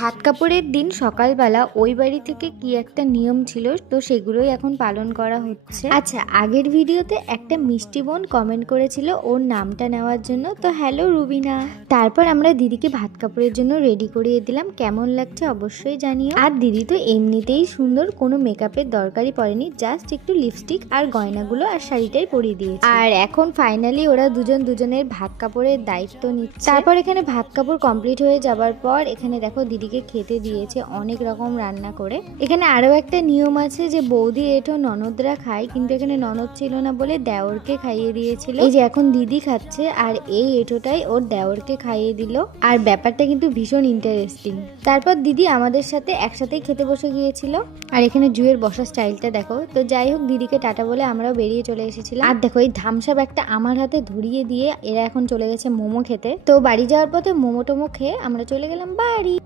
ভাত কাপড়ের দিন সকালবেলা ওই বাড়ি থেকে কি একটা নিয়ম ছিল, তো সেগুলোই এখন পালন করা হচ্ছে। আচ্ছা, আগের ভিডিওতে একটা মিষ্টি বোন কমেন্ট করেছিল ওর নামটা নেওয়ার জন্য, তো হ্যালো রুবিনা। তারপর আমরা দিদিকে ভাত কাপড়ের জন্য রেডি করিয়ে দিলাম। কেমন লাগছে অবশ্যই জানিও। আর দিদি তো এমনিতেই সুন্দর, কোনো মেকআপের দরকারই পড়েনি, জাস্ট একটু লিপস্টিক আর গয়নাগুলো আর শাড়িটাই পরিয়ে দিয়েছে। আর এখন ফাইনালি ওরা দুজনের ভাত কাপড়ের দায়িত্ব নিচ্ছে। তারপর এখানে ভাত কাপড় কমপ্লিট হয়ে যাবার পর এখানে দেখো দিদিকে খেতে দিয়েছে অনেক রকম রান্না করে। এখানে আরো একটা নিয়ম আছে যে বৌদি এটো ননদরা খায়, কিন্তু এখানে ননদ ছিল না বলে দেওরকে খাইয়ে দিয়েছিল। এই যে এখন দিদি খাচ্ছে আর এই এটোটাই ওর দেওরকে খাইয়ে দিল। আর ব্যাপারটা কিন্তু ভীষণ ইন্টারেস্টিং। তারপর দিদি আমাদের সাথে একসাথেই খেতে বসে গিয়েছিল। আর এখানে জুয়ের বসার স্টাইলটা দেখো। তো যাই হোক, দিদিকে টাটা বলে আমরাও বেরিয়ে চলে এসেছিলাম। আর দেখো এই ধামসা ব্যাগটা আমার হাতে ধরিয়ে দিয়ে এরা এখন চলে গেছে মোমো খেতে। তো বাড়ি যাওয়ার পথে মোমো টোমো খেয়ে আমরা চলে গেলাম বাড়ি।